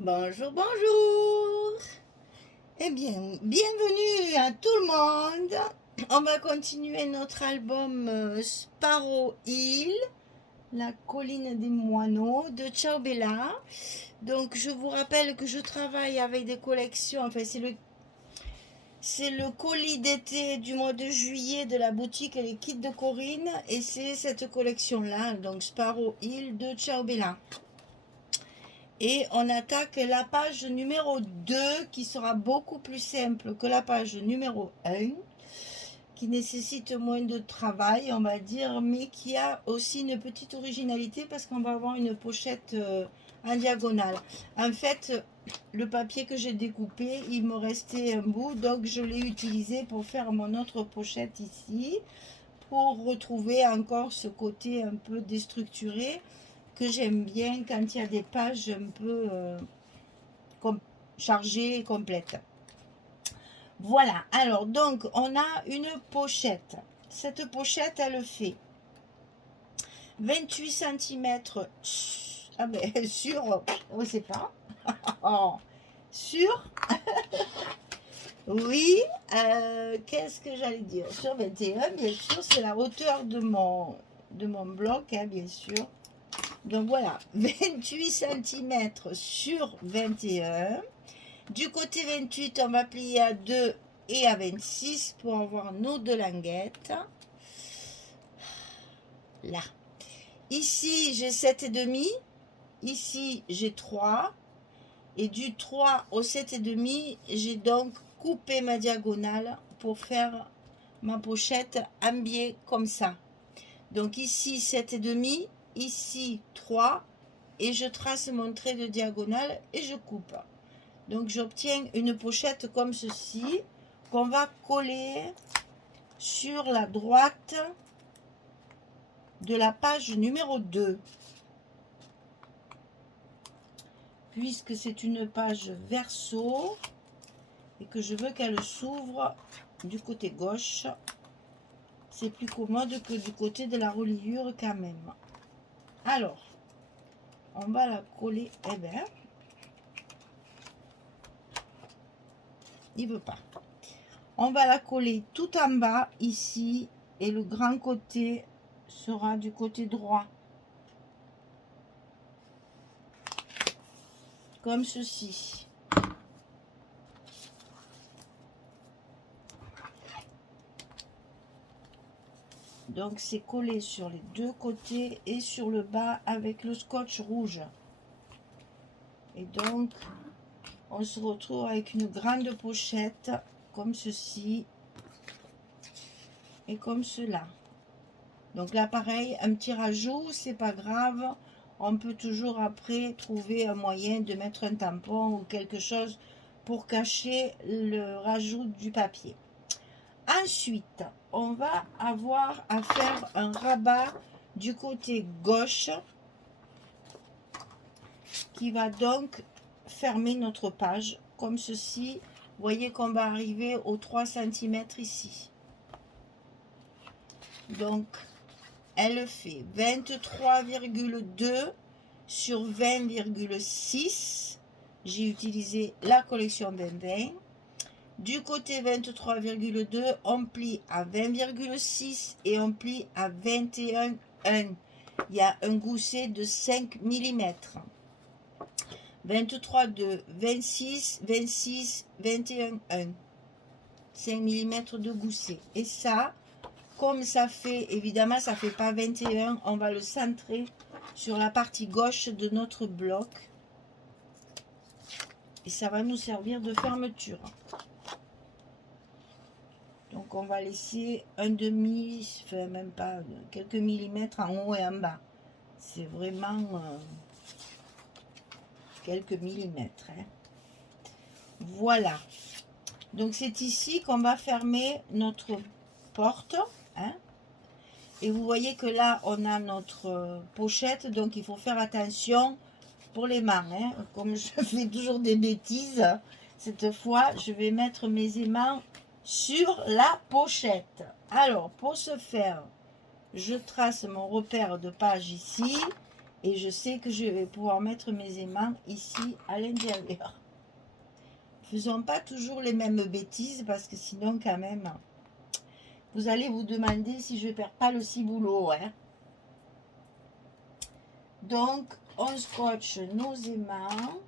Bonjour, bonjour. Eh bien, bienvenue à tout le monde. On va continuer notre album Sparrow Hill, la colline des moineaux de Ciao Bella. Donc, je vous rappelle que je travaille avec des collections. Enfin, c'est le colis d'été du mois de juillet de la boutique Les Kits de Corinne. Et c'est cette collection-là, donc Sparrow Hill de Ciao Bella. Et on attaque la page numéro 2 qui sera beaucoup plus simple que la page numéro 1, qui nécessite moins de travail, on va dire, mais qui a aussi une petite originalité parce qu'on va avoir une pochette en diagonale. En fait, le papier que j'ai découpé, il me restait un bout, donc je l'ai utilisé pour faire mon autre pochette ici, pour retrouver encore ce côté un peu déstructuré que j'aime bien quand il y a des pages un peu chargées et complètes. Voilà, alors donc on a une pochette. Cette pochette, elle fait 28 cm sur, on ne sait pas, sur, oui, qu'est-ce que j'allais dire, sur 21, bien sûr, c'est la hauteur de mon bloc, hein, bien sûr. Donc voilà, 28 cm sur 21. Du côté 28, on va plier à 2 et à 26 pour avoir nos deux languettes. Là. Ici, j'ai 7,5. Ici, j'ai 3. Et du 3 au 7,5, j'ai donc coupé ma diagonale pour faire ma pochette en biais comme ça. Donc ici, 7,5. Ici, 3. Et je trace mon trait de diagonale et je coupe. Donc j'obtiens une pochette comme ceci qu'on va coller sur la droite de la page numéro 2. Puisque c'est une page verso et que je veux qu'elle s'ouvre du côté gauche, c'est plus commode que du côté de la reliure quand même. Alors, on va la coller, il veut pas. On va la coller tout en bas ici et le grand côté sera du côté droit. Comme ceci. Donc c'est collé sur les deux côtés et sur le bas avec le scotch rouge. Et donc on se retrouve avec une grande pochette comme ceci et comme cela. Donc là pareil, un petit rajout, c'est pas grave. On peut toujours après trouver un moyen de mettre un tampon ou quelque chose pour cacher le rajout du papier. Ensuite, on va avoir à faire un rabat du côté gauche qui va donc fermer notre page comme ceci. Vous voyez qu'on va arriver aux 3 cm ici. Donc, elle fait 23,2 sur 20,6. J'ai utilisé la collection 2020. Du côté 23,2, on plie à 20,6 et on plie à 21,1. Il y a un gousset de 5 mm. 23,2, 26, 26, 21,1. 5 mm de gousset. Et ça, comme ça fait, évidemment, ça fait pas 21, on va le centrer sur la partie gauche de notre bloc. Et ça va nous servir de fermeture. Donc on va laisser un demi, enfin même pas, quelques millimètres en haut et en bas. C'est vraiment quelques millimètres. Hein. Voilà. Donc c'est ici qu'on va fermer notre porte. Hein. Et vous voyez que là on a notre pochette. Donc il faut faire attention pour les mains. Hein. Comme je fais toujours des bêtises, cette fois je vais mettre mes aimants sur la pochette. Alors pour ce faire, je trace mon repère de page ici Et je sais que je vais pouvoir mettre mes aimants ici à l'intérieur. Faisons pas toujours les mêmes bêtises parce que sinon quand même, vous allez vous demander si je ne perds pas le ciboulot. Hein. Donc, on scotche nos aimants.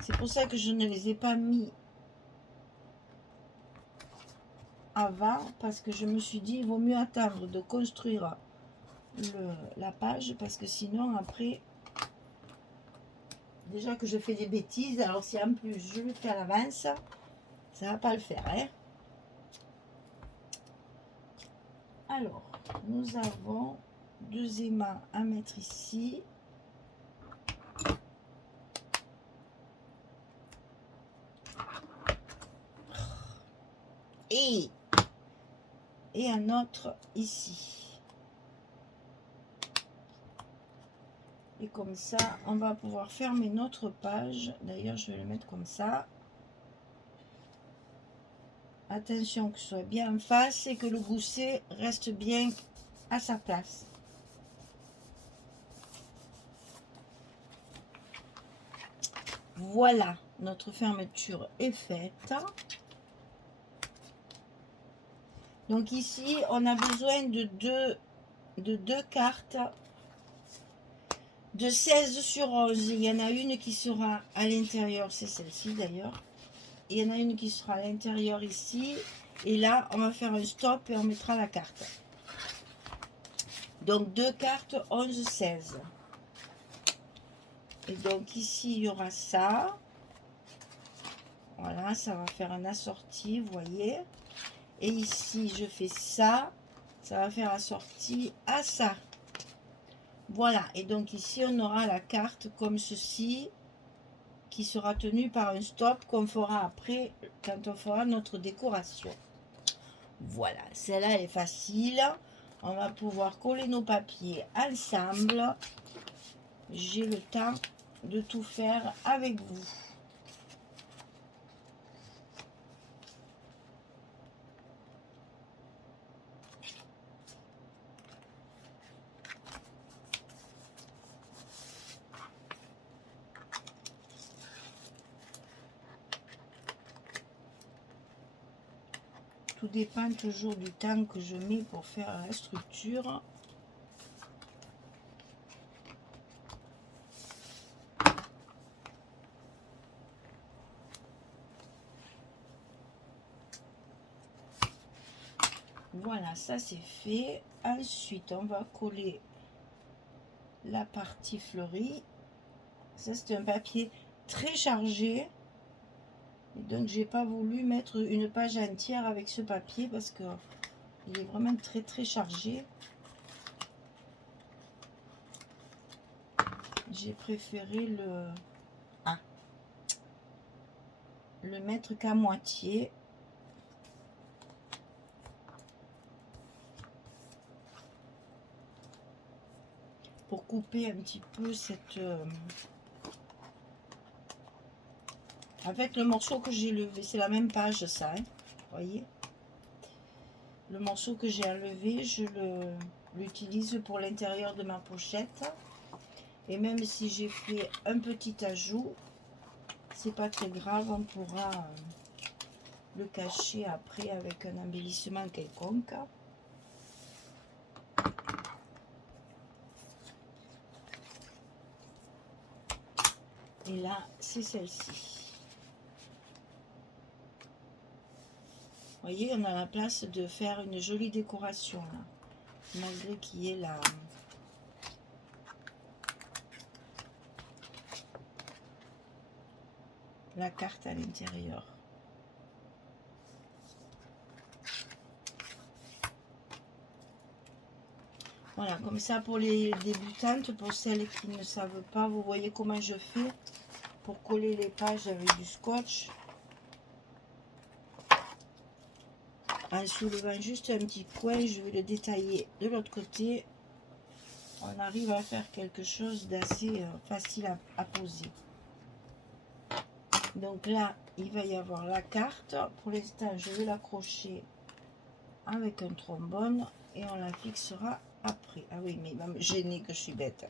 C'est pour ça que je ne les ai pas mis avant, parce que je me suis dit, il vaut mieux attendre de construire la page, parce que sinon, après, déjà que je fais des bêtises, alors si en plus je le fais à l'avance, ça va pas le faire. Hein. Alors, nous avons 2 aimants à mettre ici. Et un autre ici. Et comme ça, on va pouvoir fermer notre page. D'ailleurs, je vais le mettre comme ça. Attention que ce soit bien en face et que le gousset reste bien à sa place. Voilà, notre fermeture est faite. Donc ici, on a besoin de deux cartes de 16 sur 11. Il y en a une qui sera à l'intérieur, c'est celle-ci d'ailleurs. Il y en a une qui sera à l'intérieur ici. Et là, on va faire un stop et on mettra la carte. Donc 2 cartes 11-16. Et donc ici, il y aura ça. Voilà, ça va faire un assorti, vous voyez. Et ici, je fais ça. Ça va faire assorti à ça. Voilà, et donc ici, on aura la carte comme ceci, qui sera tenue par un stop qu'on fera après, quand on fera notre décoration. Voilà, celle-là, elle est facile. On va pouvoir coller nos papiers ensemble. J'ai le temps de tout faire avec vous. Tout dépend toujours du temps que je mets pour faire la structure. Voilà, ça c'est fait. Ensuite, on va coller la partie fleurie. Ça, c'est un papier très chargé. Et donc, j'ai pas voulu mettre une page entière avec ce papier parce que il est vraiment très très chargé. J'ai préféré le mettre qu'à moitié. Pour couper un petit peu cette... En fait, le morceau que j'ai levé, c'est la même page, ça. Hein, vous voyez? Le morceau que j'ai enlevé, je l'utilise pour l'intérieur de ma pochette. Et même si j'ai fait un petit ajout, c'est pas très grave, on pourra le cacher après avec un embellissement quelconque. Et là, c'est celle-ci. Vous voyez, on a la place de faire une jolie décoration là, malgré qu'il y ait la carte à l'intérieur. Voilà, comme ça pour les débutantes, pour celles qui ne savent pas, vous voyez comment je fais pour coller les pages avec du scotch. En soulevant juste un petit point, je vais le détailler de l'autre côté. On arrive à faire quelque chose d'assez facile à poser. Donc là, il va y avoir la carte. Pour l'instant, je vais l'accrocher avec un trombone et on la fixera après. Ah oui, mais il va me gêner que je suis bête.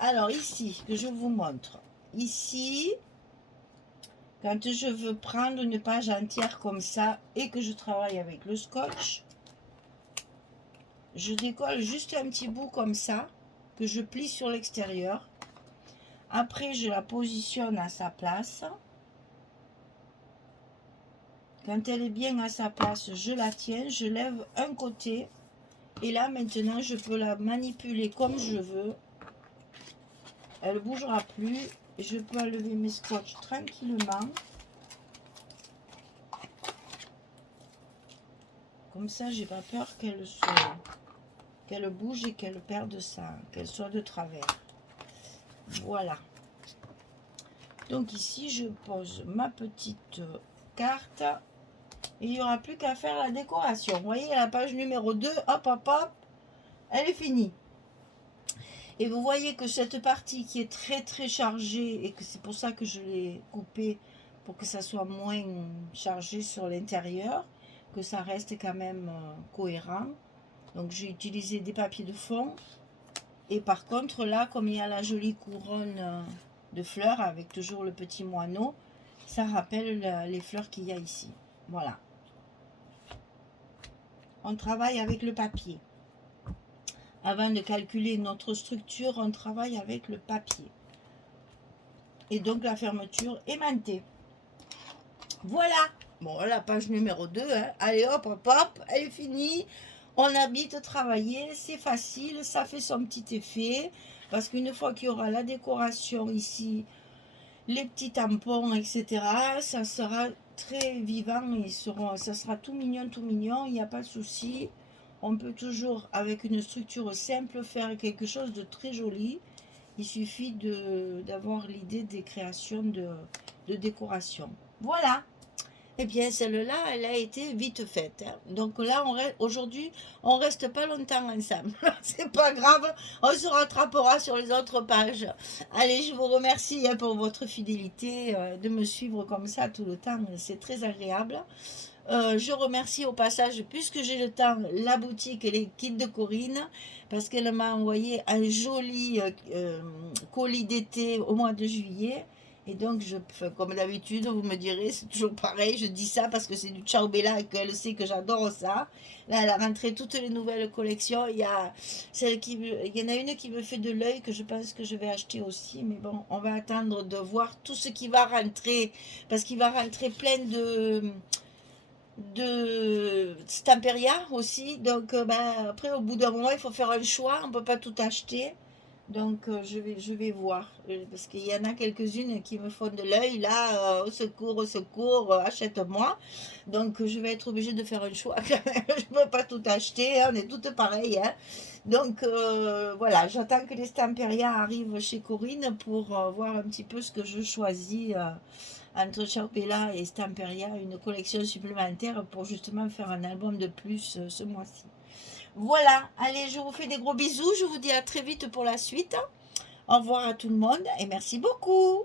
Alors ici, que je vous montre. Ici, quand je veux prendre une page entière comme ça et que je travaille avec le scotch, je décolle juste un petit bout comme ça, que je plie sur l'extérieur. Après, je la positionne à sa place. Quand elle est bien à sa place, je la tiens, je lève un côté. Et là, maintenant, je peux la manipuler comme je veux. Elle ne bougera plus. Je peux enlever mes scotch tranquillement. Comme ça, j'ai pas peur qu'elle bouge et qu'elle perde ça, qu'elle soit de travers. Voilà. Donc ici, je pose ma petite carte. Et il n'y aura plus qu'à faire la décoration. Vous voyez, la page numéro 2, hop, hop, hop, elle est finie. Et vous voyez que cette partie qui est très, très chargée, et que c'est pour ça que je l'ai coupée, pour que ça soit moins chargé sur l'intérieur, que ça reste quand même cohérent. Donc j'ai utilisé des papiers de fond. Et par contre, là, comme il y a la jolie couronne de fleurs, avec toujours le petit moineau, ça rappelle les fleurs qu'il y a ici. Voilà. On travaille avec le papier. Avant de calculer notre structure, on travaille avec le papier. Et donc la fermeture aimantée. Voilà. Bon, la page numéro 2. Hein. Allez, hop, hop, hop. Elle est finie. On habite travailler. C'est facile. Ça fait son petit effet. Parce qu'une fois qu'il y aura la décoration ici, les petits tampons, etc., ça sera très vivant. Ça sera tout mignon, tout mignon. Il n'y a pas de souci. On peut toujours, avec une structure simple, faire quelque chose de très joli. Il suffit d'avoir l'idée des créations de décoration. Voilà. Eh bien, celle-là, elle a été vite faite. Hein. Donc là, aujourd'hui, on reste pas longtemps ensemble. C'est pas grave, on se rattrapera sur les autres pages. Allez, je vous remercie hein, pour votre fidélité, de me suivre comme ça tout le temps. C'est très agréable. Je remercie au passage, puisque j'ai le temps, la boutique et les kits de Corinne, parce qu'elle m'a envoyé un joli colis d'été au mois de juillet. Et donc, comme d'habitude, vous me direz, c'est toujours pareil, je dis ça parce que c'est du Ciao Bella et qu'elle sait que j'adore ça. Là, elle a rentré toutes les nouvelles collections. Il y en a une qui me fait de l'œil que je pense que je vais acheter aussi. Mais bon, on va attendre de voir tout ce qui va rentrer, parce qu'il va rentrer plein de Stamperia aussi. Donc, après, au bout d'un moment, il faut faire un choix. On ne peut pas tout acheter. Donc, je vais voir. Parce qu'il y en a quelques-unes qui me font de l'œil. Là, au secours, achète-moi. Donc, je vais être obligée de faire un choix quand même. Je ne peux pas tout acheter. Hein, on est toutes pareilles. Hein. Donc, voilà. J'attends que les Stamperia arrivent chez Corinne pour voir un petit peu ce que je choisis. Entre Ciao Bella et Stamperia, une collection supplémentaire pour justement faire un album de plus ce mois-ci. Voilà, allez, je vous fais des gros bisous, je vous dis à très vite pour la suite. Au revoir à tout le monde et merci beaucoup.